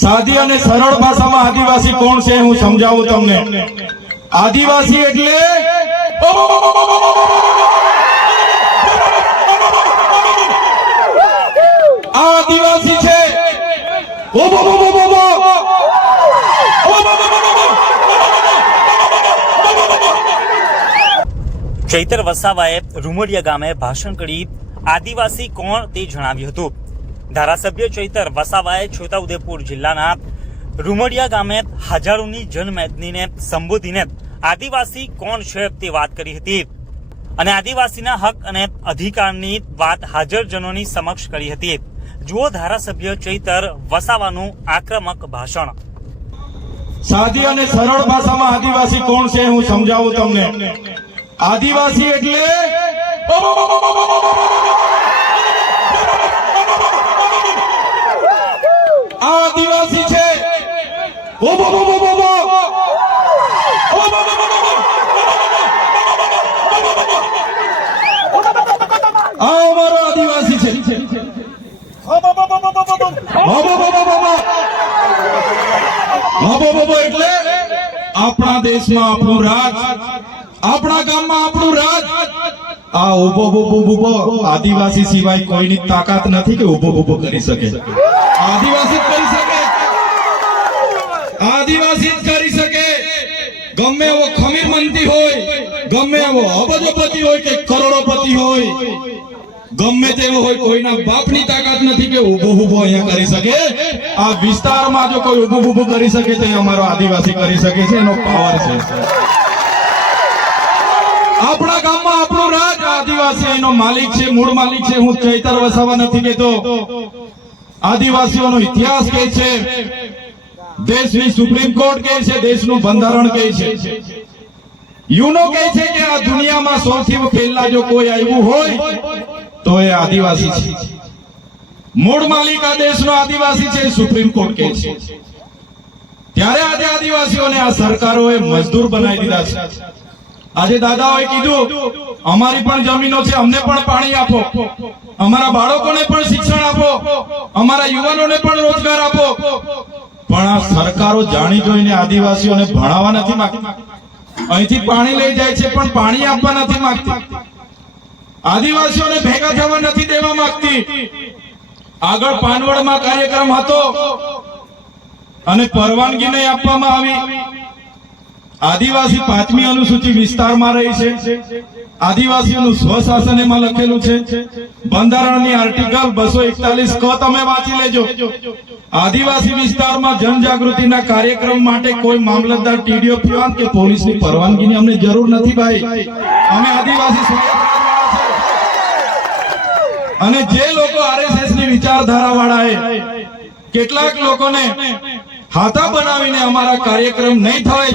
સાદી અને સરળ ભાષામાં આદિવાસી કોણ છે હું સમજાવું તમને. આદિવાસી એટલે આદિવાસી છે. ચૈતર વસાવાએ રૂમડિયા ગામે ભાષણ કરી આદિવાસી કોણ તે જણાવ્યું હતું. ધારાસભ્ય ચૈતર વસાવાએ છોટાઉદેપુર જિલ્લાના રૂમડિયા ગામે હજારોની જનમેદનીને સંબોધીને આદિવાસી કોણ છે તે વાત કરી હતી. અને આદિવાસીના હક અને અધિકારની વાત હાજરજનોની સમક્ષ કરી હતી. જુઓ ધારાસભ્ય ચૈતર વસાવાનું આક્રમક ભાષણ. સાદી અને સરળ ભાષામાં આદિવાસી કોણ છે હું સમજાવું તમને. આદિવાસી એટલે હબો બબો એટલે આપણા દેશમાં આપણું રાજ આપણા ગામમાં આપણું રાજ આ ઊભો બુબો બુબો આદિવાસી સિવાય કોઈની તાકાત નથી કે ઊભો બુબો કરી શકે આદિવાસી ગમે એવો ખમીર મંતી હોય, ગમે એવો અબજોપતિ હોય કે કરોડોપતિ હોય, ગમે તેવો હોય કોઈના બાપની તાકાત નથી કે ઊભો ઊભો અહીંયા કરી શકે. આ વિસ્તારમાં જો કોઈ ઉભું ઉભું કરી શકે તો અમારો આદિવાસી કરી શકે છે, એનો પાવર છે આપણા ગામમાં આપણો રાજ આદિવાસી એનો માલિક છે, મૂળ માલિક છે. હું ચૈતર વસાવા નથી કહેતો. આદિવાસીઓનો ઇતિહાસ કે છે દેશની સુપ્રીમ કોર્ટ કહે છે, દેશનું બંધારણ કહે છે. યુનો કહે છે કે આ દુનિયામાં સૌથી પહેલા જો કોઈ આવ્યું હોય, તો એ આદિવાસી છે. મૂળ માલિક આ દેશનો આદિવાસી છે સુપ્રીમ કોર્ટ કહે છે. ત્યારે આજે આદિવાસીઓને આ સરકારોએ મજદૂર બનાવી દીધા છે. આજે દાદાઓએ કીધું, અમારી પણ જમીનો છે, અમને પણ પાણી આપો. અમારા બાળકોને પણ શિક્ષણ આપો. અમારા યુવાનોને પણ રોજગાર આપો. પણ આ સરકારો જાણી જોઈને આદિવાસીઓને ભણાવવા નથી માંગતી. અહીંથી પાણી લઈ જાય છે, પણ પાણી આપવા નથી માંગતી. આદિવાસીઓને ભેગા થવા નથી દેવા માંગતી. આગળ પાનવડમાં કાર્યક્રમ હતો. અને પરવાનગી નહીં આપવામાં આવી. આદિવાસી પાંચમી અનુસૂચિ વિસ્તારમાં રહી છે. આદિવાસીઓનું સ્વશાસન એમાં લખેલું છે. બંધારણની આર્ટિકલ બસો એકતાલીસ ક તમે વાંચી લેજો. આદિવાસી વિસ્તારમાં જનજાગૃતિના કાર્યક્રમ માટે કોઈ મામલતદાર ટીડીઓ, પીવાન કે પોલીસની પરવાનગીની અમને જરૂર નથી ભાઈ. અમે આદિવાસી અને જે લોકો આરએસએસની વિચારધારા વાળા કેટલાક લોકોને હાથા બનાવીને અમારા કાર્યક્રમ નહીં થાય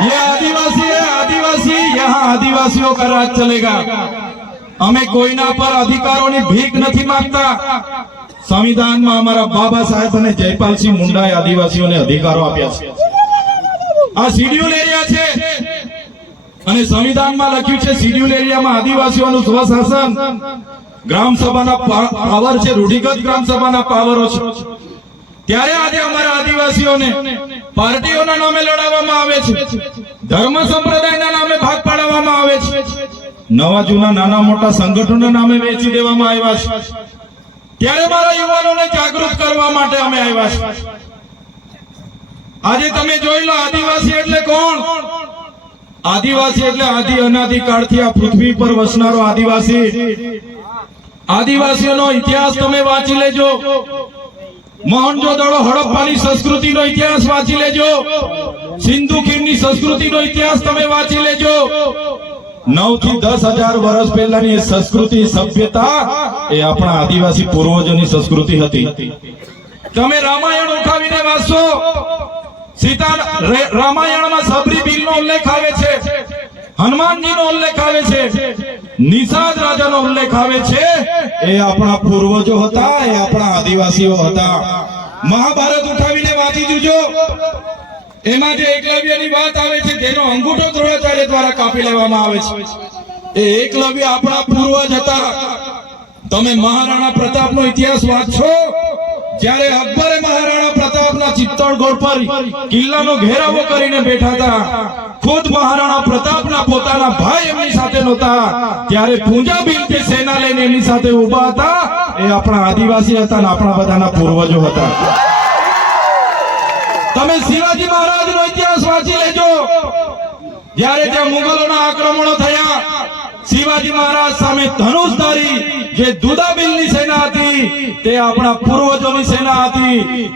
ये आदिवासी है आदिवासी यहाँ आदिवासियों का राज चलेगा અમે કોઈના પર અધિકારોની ભીખ નથી માંગતા સંવિધાનમાં અમારા બાબા સાહેબ અને જયપાલસિંહ મુંડાએ આદિવાસીઓને અધિકારો આપ્યા છે આ શિડ્યુલ એરિયા છે અને સંવિધાનમાં લખ્યું છે શિડ્યુલ એરિયામાં આદિવાસીઓનું સ્વશાસન ગ્રામ સભાના પા- પાવર છે રૂઢિગત ગ્રામ સભાના પાવરો છે ત્યારે આજે અમારા આદિવાસીઓને પાર્ટીઓના નામે લડાવવામાં આવે છે. ધર્મ સંપ્રદાયના નામે ભાગ પાડવામાં આવે છે. નવા જૂના નાના મોટા સંગઠનોના નામે વેચી દેવામાં આવ્યા છે. ત્યારે મારા યુવાનોને જાગૃત કરવા માટે અમે આવ્યા છે. આજે તમે જોઈ લો આદિવાસી એટલે કોણ? આદિવાસી એટલે આદિ અનાદિ કાળથી આ પૃથ્વી પર વસનારો આદિવાસી. આદિવાસીઓનો ઇતિહાસ તમે વાંચી લેજો. મોહનજોદડો હડપ્પાની સંસ્કૃતિનો ઇતિહાસ વાંચી લેજો. સિંધુ ખીણની સંસ્કૃતિનો ઇતિહાસ તમે વાંચી લેજો. નવથી દસ હજાર વર્ષ પહેલાની સંસ્કૃતિ સભ્યતા એ આપણા આદિવાસી પૂર્વજોની સંસ્કૃતિ હતી. તમે રામાયણ ઉઠાવીને વાંચો વાંચશો. સીતા રામાયણમાં સબરી બિલનો ઉલ્લેખ આવે છે. હનુમાનજીનો ઉલ્લેખ આવે છે, નિષાદ રાજાનો ઉલ્લેખ આવે છે, એ આપણા પૂર્વજો હતા, એ આપણા આદિવાસીઓ હતા. મહાભારત ઉઠાવીને વાંચી જુજો. એમાં જે એકલવ્યની વાત આવે છે, તેનો અંગૂઠો દ્રોણાચાર્ય દ્વારા કાપી લેવામાં આવે છે. એ એકલવ્ય આપણા પૂર્વજ હતા. તમે મહારાણા પ્રતાપનો ઇતિહાસ વાંચશો? જ્યારે અકબરે મહારાણા પ્રતાપના ચિત્તોડગઢ પર કિલ્લાનો ઘેરાવો કરીને બેઠા હતા ખુદ મહારાણા પ્રતાપના પોતાના ભાઈ એમની સાથે નહોતા. ત્યારે પૂંજા બિલથી સેના લઈને એમની સાથે ઊભા હતા. એ આપણા આદિવાસી હતા અને આપણા બધાના પૂર્વજો હતા. તમે શિવાજી મહારાજનો ઇતિહાસ વાંચી લેજો. જ્યારે ત્યાં મુગલોના આક્રમણો થયા, શિવાજી મહારાજ સામે ધનુષ ધારી જે દુદાબિલની સેના હતી, તે આપણા પૂર્વજોની સેના હતી.